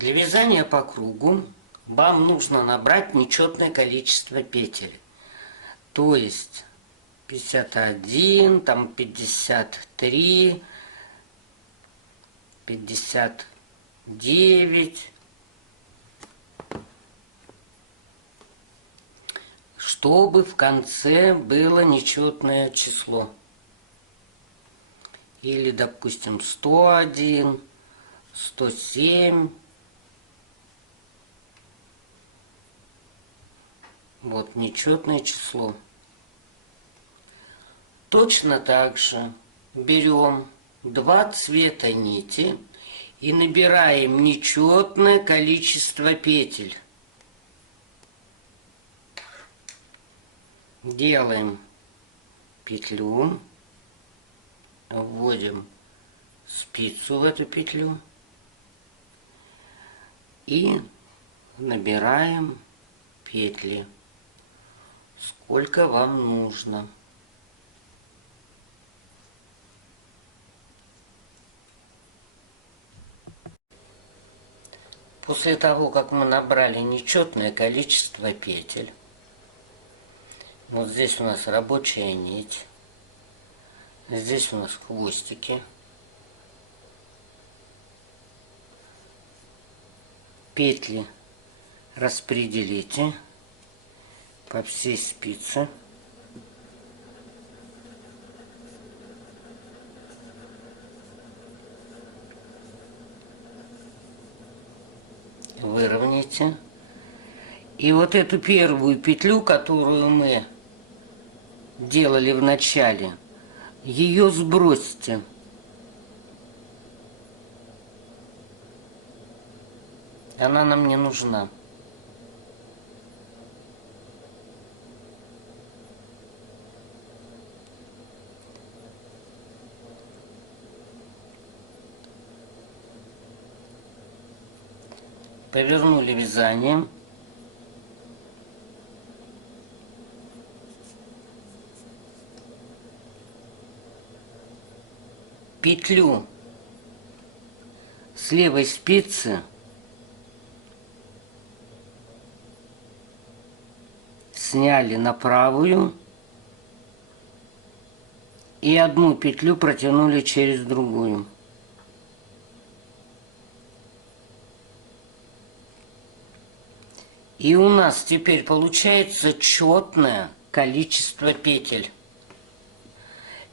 Для вязания по кругу вам нужно набрать нечетное количество петель. То есть 51, там 53, 59, чтобы в конце было нечетное число. Или, допустим, 101, 107. Вот нечетное число. Точно так же берем два цвета нити и набираем нечетное количество петель. Делаем петлю, вводим спицу в эту петлю и набираем петли, сколько вам нужно. После того, как мы набрали нечетное количество петель, вот здесь у нас рабочая нить, здесь у нас хвостики, петли распределите по всей спице. Выровняйте. И вот эту первую петлю, которую мы делали в начале, ее сбросьте. Она нам не нужна. Повернули вязание. Петлю с левой спицы сняли на правую и одну петлю протянули через другую. И у нас теперь получается четное количество петель.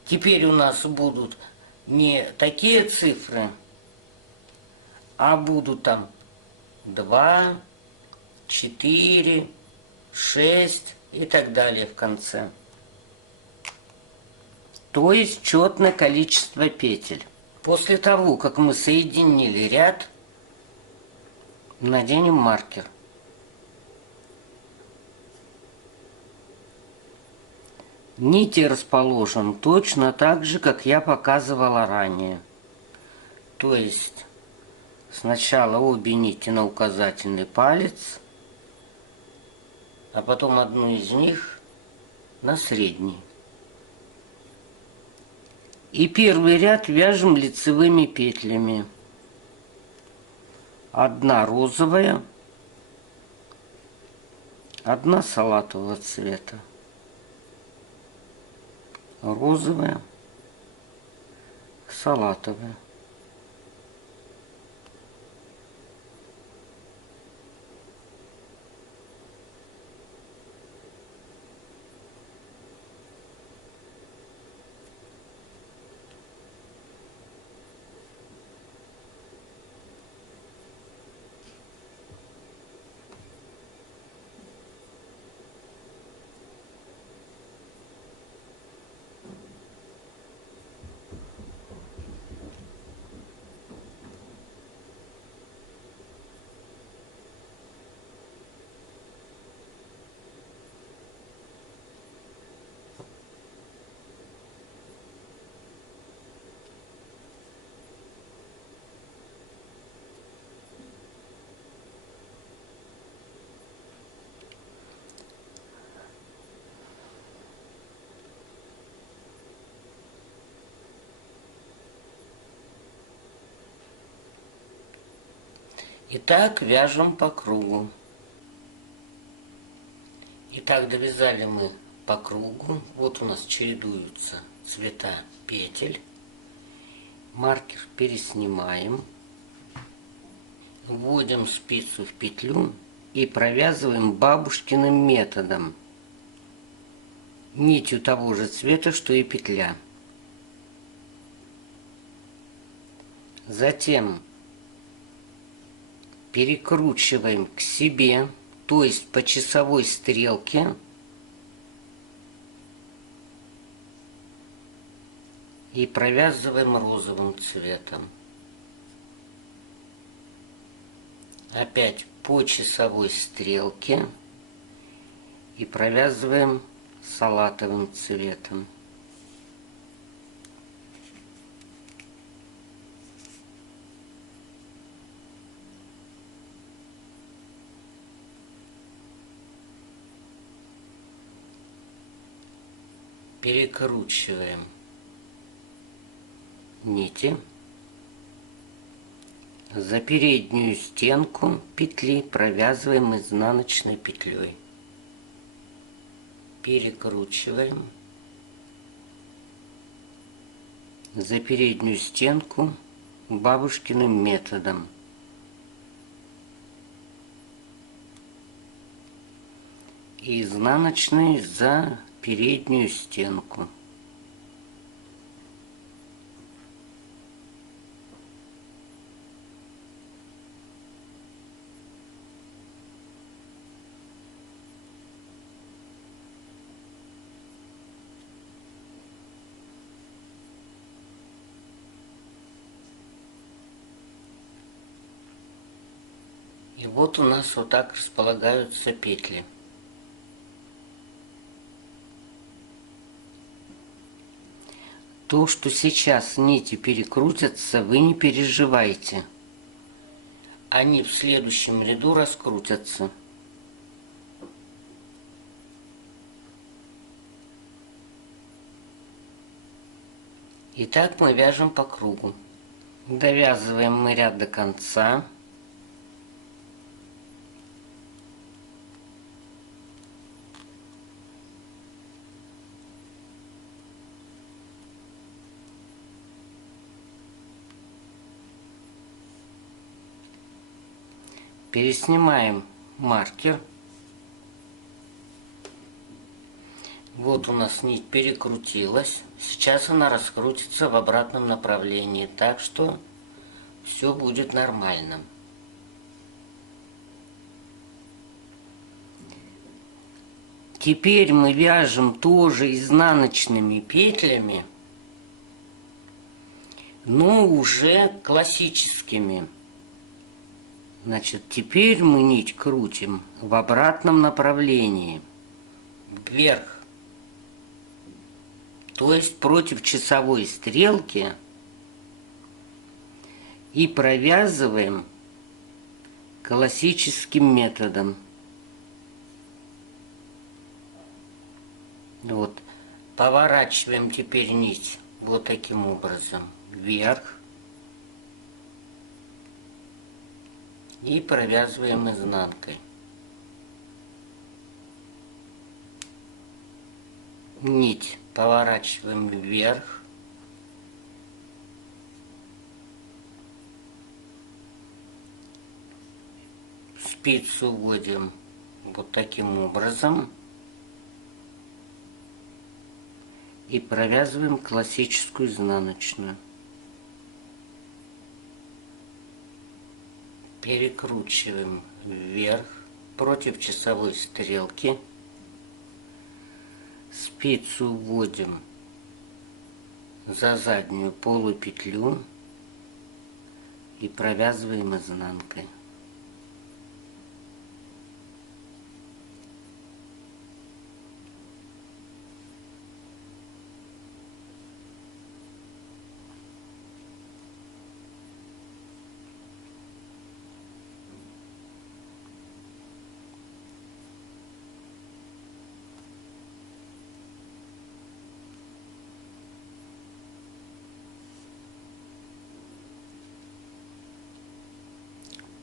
Теперь у нас будут не такие цифры, а будут там 2, 4, 6 и так далее в конце. То есть четное количество петель. После того, как мы соединили ряд, наденем маркер. Нити расположим точно так же, как я показывала ранее. То есть сначала обе нити на указательный палец, а потом одну из них на средний. И первый ряд вяжем лицевыми петлями. Одна розовая, одна салатового цвета. Розовая, салатовая. И так вяжем по кругу. Итак, довязали мы по кругу. Вот у нас чередуются цвета петель. Маркер переснимаем. Вводим спицу в петлю и провязываем бабушкиным методом. Нитью того же цвета, что и петля. Затем перекручиваем к себе, то есть по часовой стрелке, и провязываем розовым цветом. Опять по часовой стрелке и провязываем салатовым цветом. Перекручиваем нити. За переднюю стенку петли провязываем изнаночной петлей. Перекручиваем. За переднюю стенку бабушкиным методом. И изнаночной за переднюю стенку. И вот у нас вот так располагаются петли. То, что сейчас нити перекрутятся, вы не переживайте. Они в следующем ряду раскрутятся. Итак, мы вяжем по кругу. Довязываем мы ряд до конца. Переснимаем маркер. Вот у нас нить перекрутилась. Сейчас она раскрутится в обратном направлении, так что все будет нормально. Теперь мы вяжем тоже изнаночными петлями, но уже классическими. Значит, теперь мы нить крутим в обратном направлении, вверх, то есть против часовой стрелки, и провязываем классическим методом. Вот, поворачиваем теперь нить вот таким образом вверх. И провязываем изнанкой. Нить поворачиваем вверх. Спицу вводим вот таким образом. И провязываем классическую изнаночную. Перекручиваем вверх против часовой стрелки. Спицу вводим за заднюю полупетлю и провязываем изнанкой.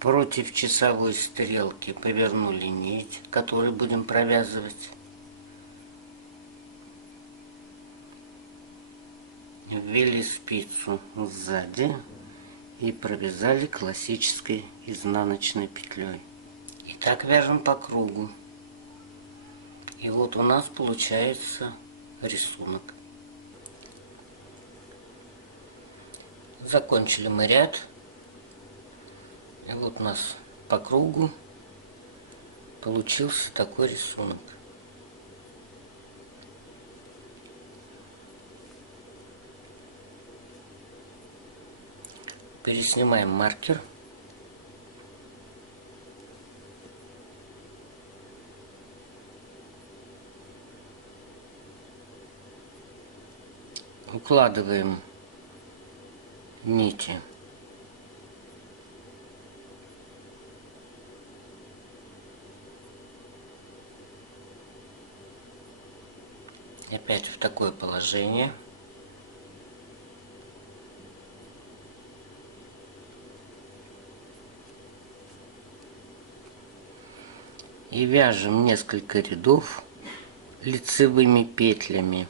против часовой стрелки повернули нить, которую будем провязывать. Ввели спицу сзади и провязали классической изнаночной петлей. И так вяжем по кругу. И вот у нас получается рисунок. Закончили мы ряд. И вот у нас по кругу получился такой рисунок. Переснимаем маркер. Укладываем нити. Опять в такое положение. И вяжем несколько рядов лицевыми петлями.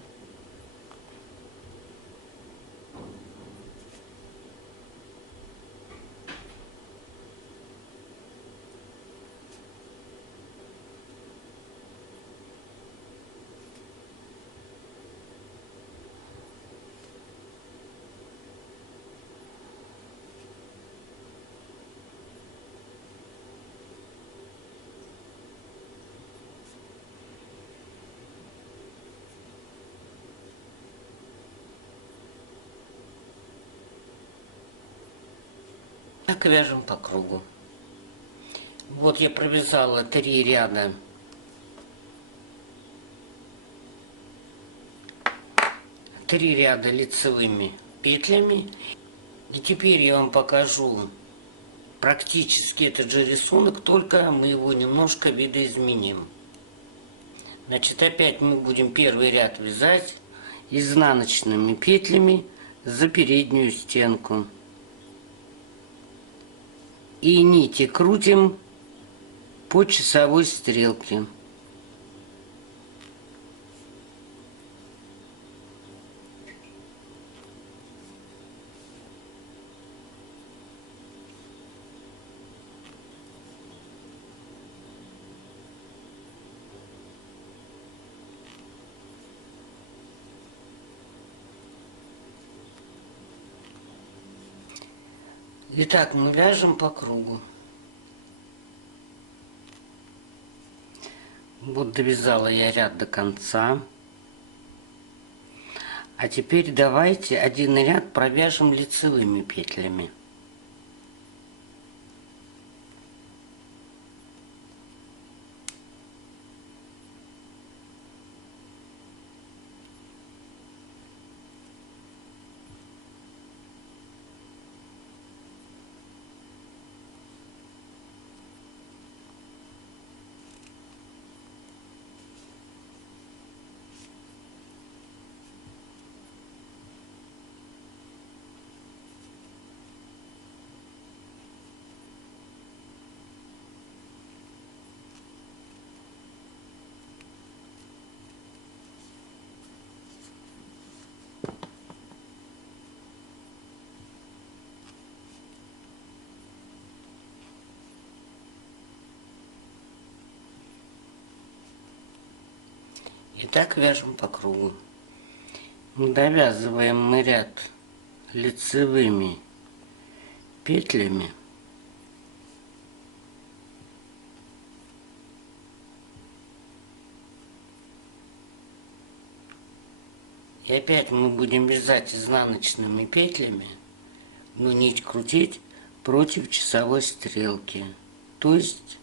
Так вяжем по кругу. Вот я провязала 3 ряда лицевыми петлями. И теперь я вам покажу практически этот же рисунок, только мы его немножко видоизменим. Значит, опять мы будем первый ряд вязать изнаночными петлями за переднюю стенку. И нити крутим по часовой стрелке. Итак, мы вяжем по кругу. Вот довязала я ряд до конца. А теперь давайте один ряд провяжем лицевыми петлями. И так вяжем по кругу. Довязываем мы ряд лицевыми петлями. И опять мы будем вязать изнаночными петлями, но нить крутить против часовой стрелки, то есть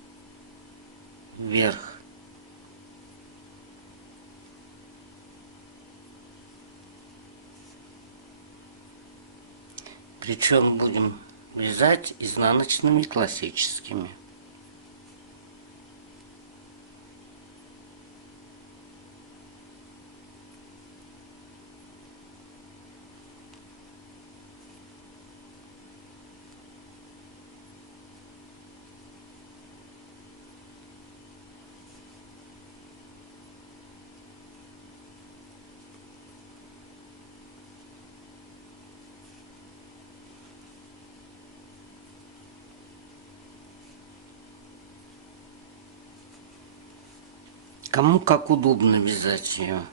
вверх. Причем будем вязать изнаночными классическими. Кому как удобно вязать ее.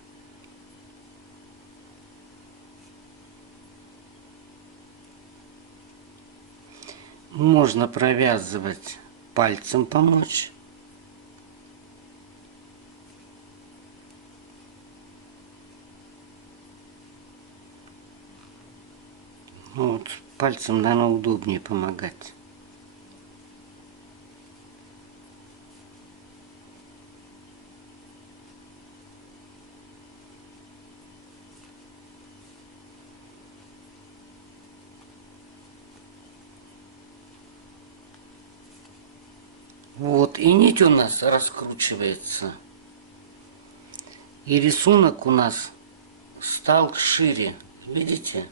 Можно провязывать пальцем, помочь. Вот, пальцем, наверное, удобнее помогать. Вот, и нить у нас раскручивается. И рисунок у нас стал шире, видите,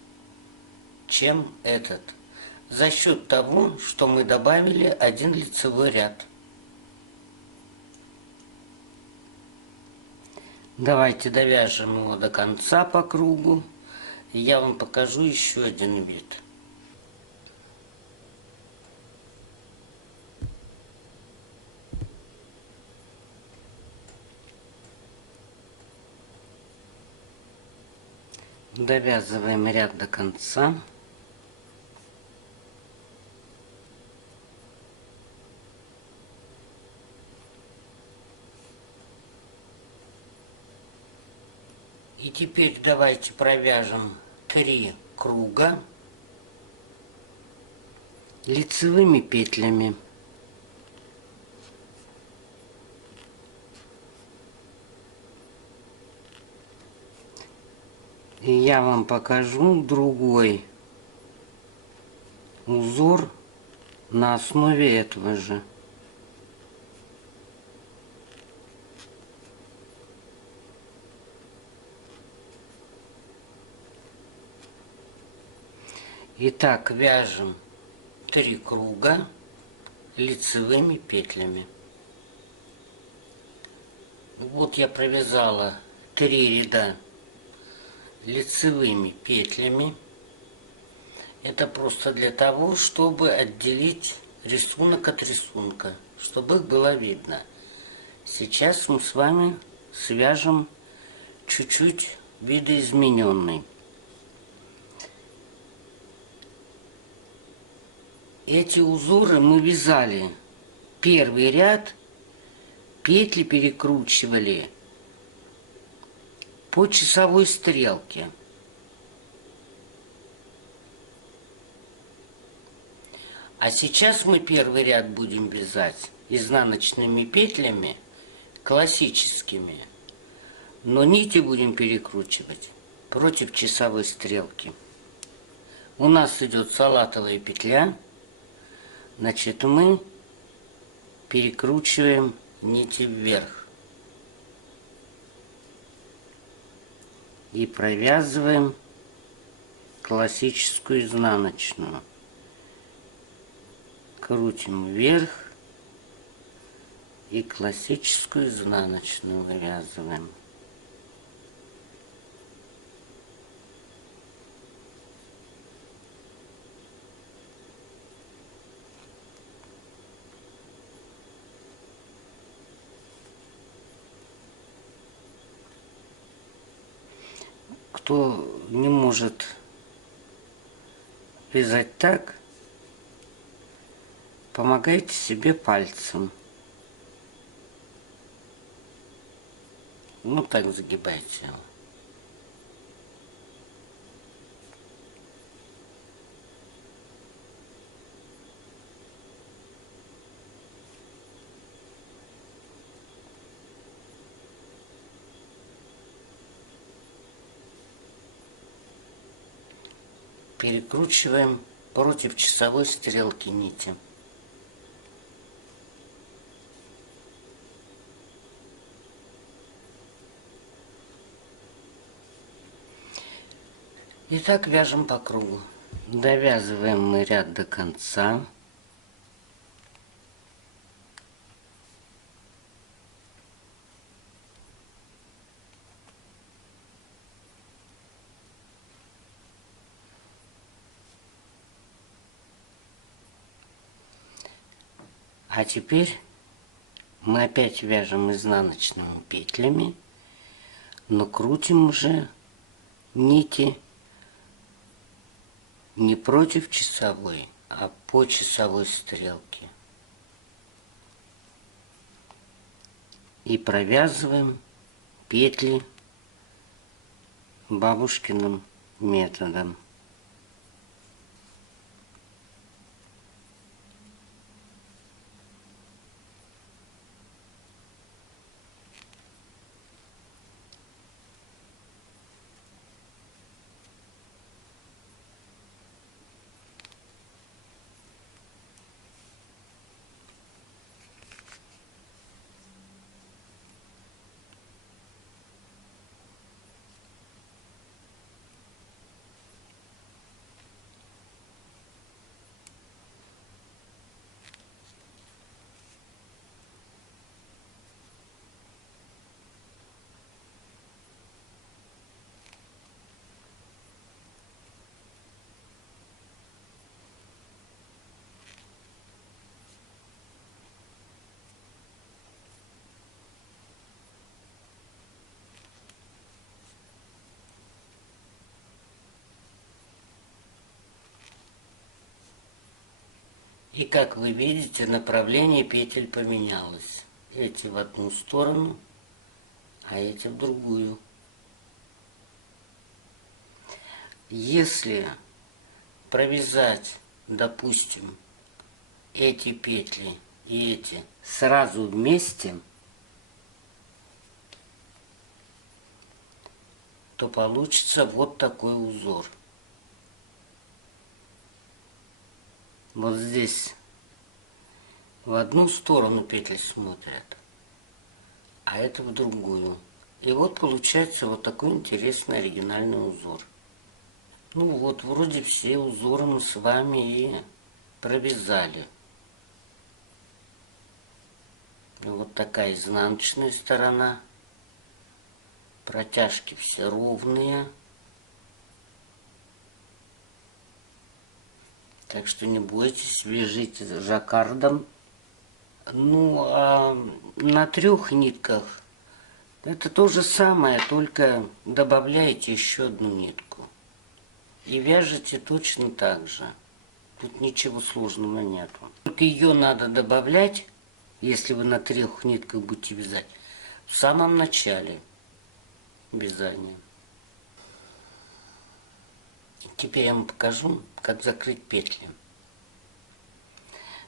чем этот. За счет того, что мы добавили один лицевой ряд. Давайте довяжем его до конца по кругу. И я вам покажу еще один вид. Довязываем ряд до конца. И теперь давайте провяжем 3 круга лицевыми петлями. И я вам покажу другой узор на основе этого же. Итак, вяжем 3 круга лицевыми петлями. Вот я провязала 3 ряда лицевыми петлями. Это просто для того, чтобы отделить рисунок от рисунка, чтобы их было видно. Сейчас мы с вами свяжем чуть-чуть видоизмененный. Эти узоры мы вязали. Первый ряд петли перекручивали по часовой стрелке. А сейчас мы первый ряд будем вязать изнаночными петлями классическими, но нити будем перекручивать против часовой стрелки. У нас идет салатовая петля, значит мы перекручиваем нити вверх и провязываем классическую изнаночную. Крутим вверх и классическую изнаночную вывязываем. Кто не может вязать так, помогайте себе пальцем. Ну так загибайте его. Перекручиваем против часовой стрелки нити. Итак, вяжем по кругу. Довязываем мы ряд до конца. А теперь Мы опять вяжем изнаночными петлями, но крутим уже нити не против часовой, а по часовой стрелке. И провязываем петли бабушкиным методом. И как вы видите, направление петель поменялось. Эти в одну сторону, а эти в другую. Если провязать, допустим, эти петли и эти сразу вместе, то получится вот такой узор. Вот здесь в одну сторону петли смотрят, а это в другую. И вот получается вот такой интересный оригинальный узор. Ну вот, вроде все узоры мы с вами и провязали. Вот такая изнаночная сторона. Протяжки все ровные. Так что не бойтесь, вяжите жаккардом. Ну, а на 3 нитках это то же самое, только добавляете еще одну нитку. И вяжете точно так же. Тут ничего сложного нету. Только ее надо добавлять, если вы на 3 нитках будете вязать, в самом начале вязания. Теперь я вам покажу, как закрыть петли.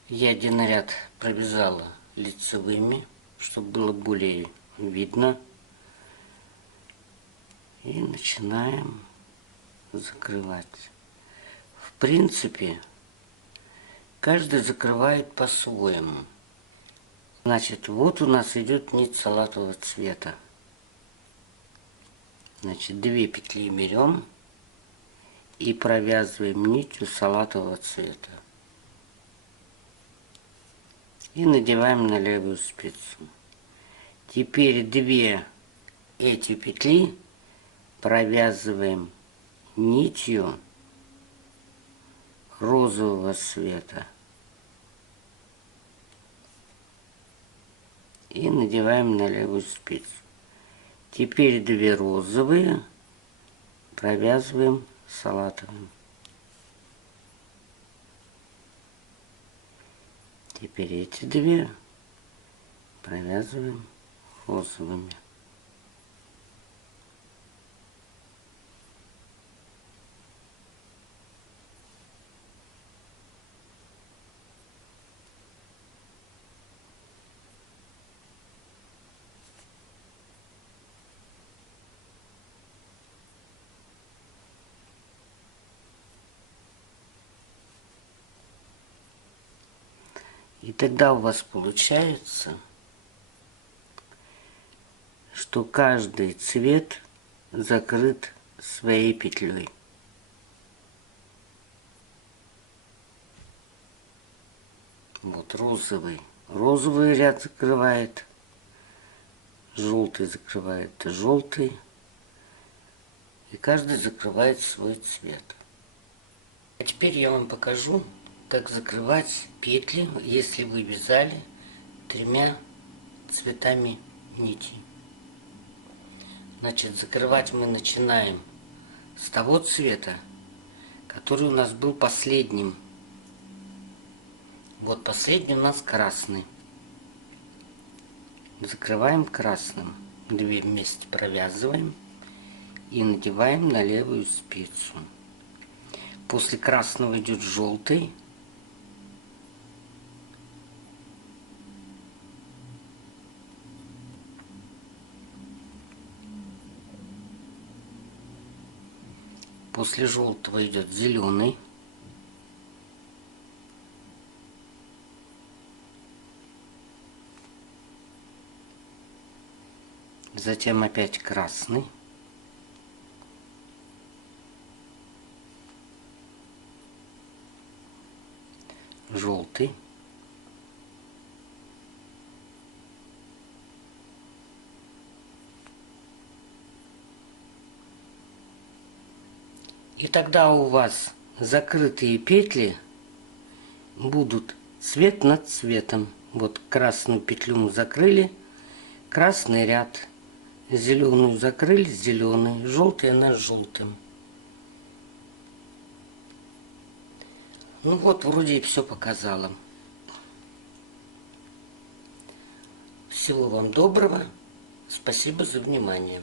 Я один ряд провязала лицевыми, чтобы было более видно. И начинаем закрывать. В принципе, каждый закрывает по-своему. Значит, вот у нас идет нить салатового цвета. Значит, 2 петли берем и провязываем нитью салатового цвета. И надеваем на левую спицу. Теперь 2 эти петли провязываем нитью розового цвета. И надеваем на левую спицу. Теперь 2 розовые провязываем салатовым. Теперь эти 2 провязываем розовыми. И тогда у вас получается, что каждый цвет закрыт своей петлей. Вот розовый. Розовый ряд закрывает, желтый закрывает желтый. И каждый закрывает свой цвет. А теперь я вам покажу, как закрывать петли, если вы вязали 3 цветами нити. Значит, закрывать мы начинаем с того цвета, который у нас был последним. Вот последний у нас красный. Закрываем красным. 2 вместе провязываем и надеваем на левую спицу. После красного идет желтый. После желтого идет зеленый. Затем опять красный. Желтый. И тогда у вас закрытые петли будут цвет над цветом. Вот красную петлю мы закрыли, красный ряд. Зеленую закрыли, зеленый. Желтый она с желтым. Ну вот, вроде и все показала. Всего вам доброго. Спасибо за внимание.